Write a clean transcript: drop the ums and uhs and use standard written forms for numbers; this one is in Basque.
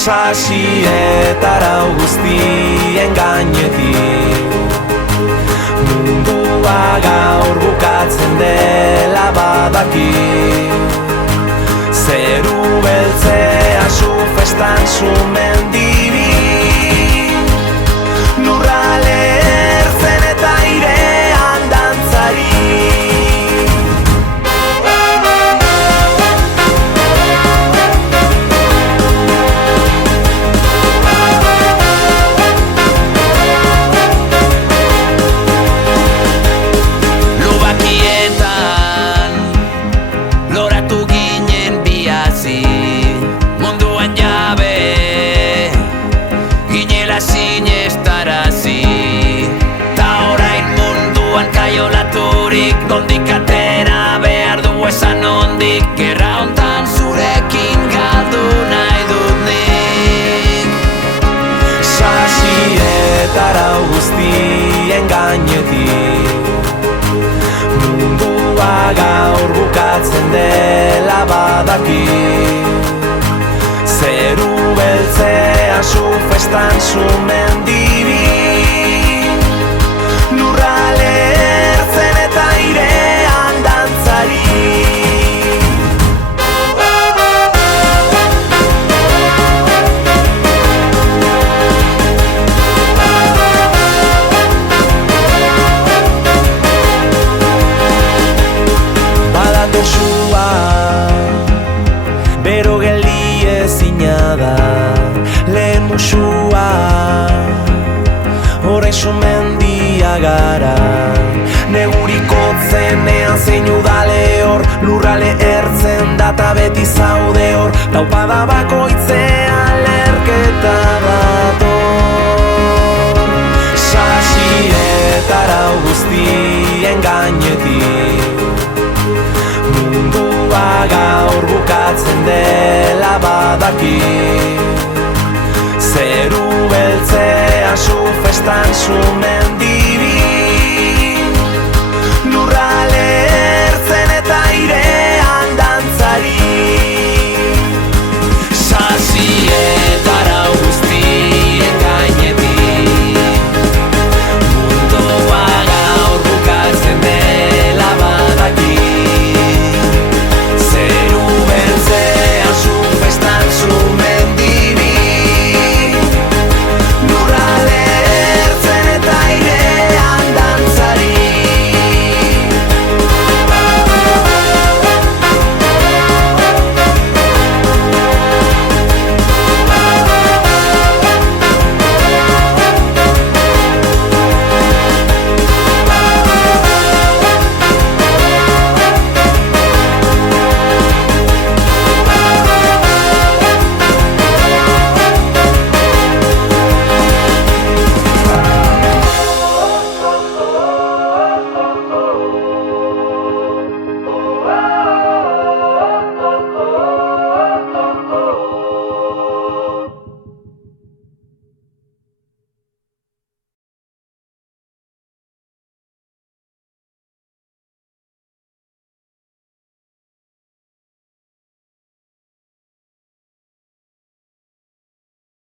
Sasietara guztien gainetik mundua gaur bukatzen dela badaki. Zeru beltzea zu festan zu mendibi, lurrale ertzen eta airean dantzari. Nondik atera behar du esan nondik, gerra hontan zurekin galdu nahi dut nik. Sasietara guztien gainetik mundua gaur bukatzen dela badaki. Zeru beltzea zu festan zu mendibi, lurrale ertzen eta airean dantzari. Badator sua, bero geldi ezina da, lehen musua, orain sumendia gara. Neguriko zenean zein udale hor, lurrale ertzen data beti zaude hor, taupada bakoitzean lerketa dator. Sasietara guztien gainetik mundua gaur bukatzen dela badaki. Zeru beltzea zu festan zu